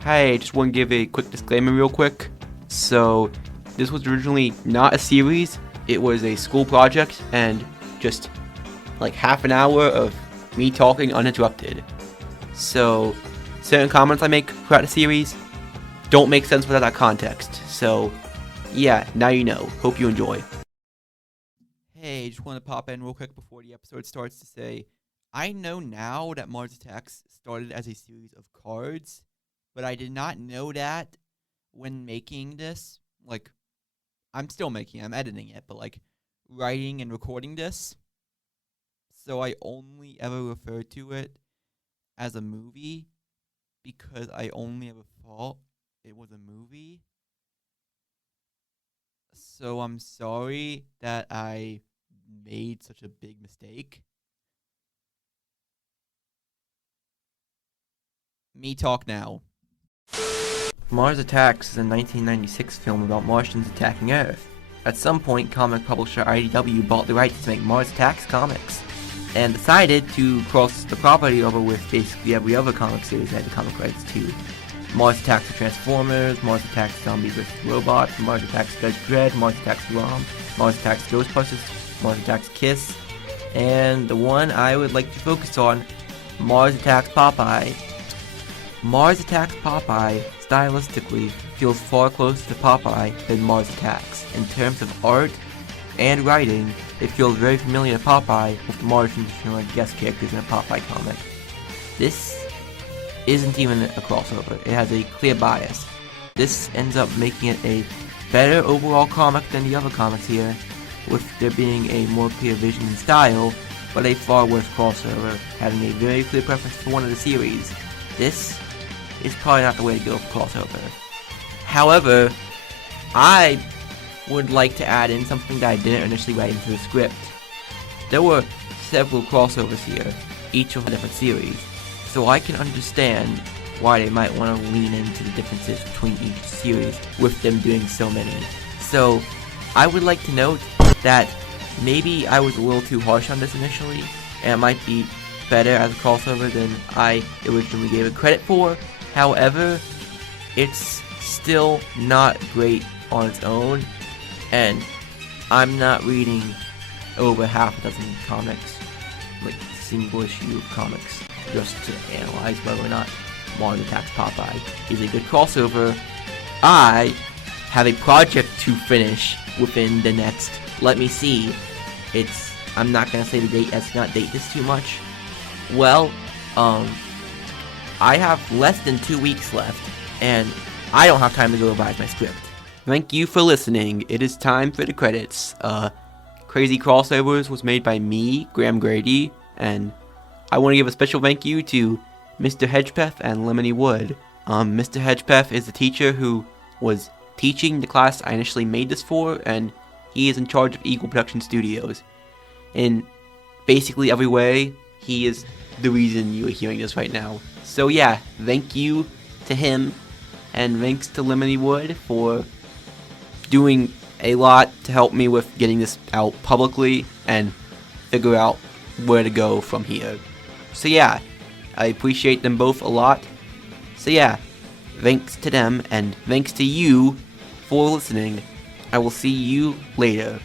Hey, just want to give a quick disclaimer real quick. So, this was originally not a series, it was a school project, and just like half an hour of me talking uninterrupted. So, certain comments I make throughout the series don't make sense without that context. So, yeah, now you know. Hope you enjoy. Hey, just want to pop in real quick before the episode starts to say, I know now that Mars Attacks started as a series of cards, but I did not know that when making this. Like, I'm still making it, I'm editing it, but like, writing and recording this. So I only ever refer to it as a movie because I only ever thought it was a movie. So I'm sorry that I made such a big mistake. Me talk now. Mars Attacks is a 1996 film about Martians attacking Earth. At some point, comic publisher IDW bought the rights to make Mars Attacks comics, and decided to cross the property over with basically every other comic series that had the comic rights to. Mars Attacks the Transformers, Mars Attacks Zombies vs. Robots, Mars Attacks Judge Dredd, Mars Attacks ROM, Mars Attacks Ghostbusters, Mars Attacks Kiss, and the one I would like to focus on, Mars Attacks Popeye. Mars Attacks Popeye, stylistically, feels far closer to Popeye than Mars Attacks. In terms of art and writing, it feels very familiar to Popeye, with the Martians feeling like guest characters in a Popeye comic. This isn't even a crossover, it has a clear bias. This ends up making it a better overall comic than the other comics here, with there being a more clear vision and style, but a far worse crossover, having a very clear preference for one of the series. This is probably not the way to go for crossover. However, I would like to add in something that I didn't initially write into the script. There were several crossovers here, each of a different series, so I can understand why they might want to lean into the differences between each series with them doing so many. So, I would like to note that maybe I was a little too harsh on this initially, and it might be better as a crossover than I originally gave it credit for. However, it's still not great on its own, and I'm not reading over half a dozen comics, like single issue of comics, just to analyze whether or not Mars Attacks Popeye is a good crossover. I have a project to finish within the next, let me see, I'm not going to say the date, let's not date this too much. Well, I have less than 2 weeks left, and I don't have time to go revise my script. Thank you for listening. It is time for the credits. Crazy Crossovers was made by me, Graham Grady, and I want to give a special thank you to Mr. Hedgepeth and Lemony Wood. Mr. Hedgepeth is the teacher who was teaching the class I initially made this for, and he is in charge of Eagle Production Studios. In basically every way, he is the reason you are hearing this right now. So yeah, thank you to him, and thanks to Lemony Wood for doing a lot to help me with getting this out publicly and figure out where to go from here. So yeah, I appreciate them both a lot. So yeah, thanks to them, and thanks to you for listening. I will see you later.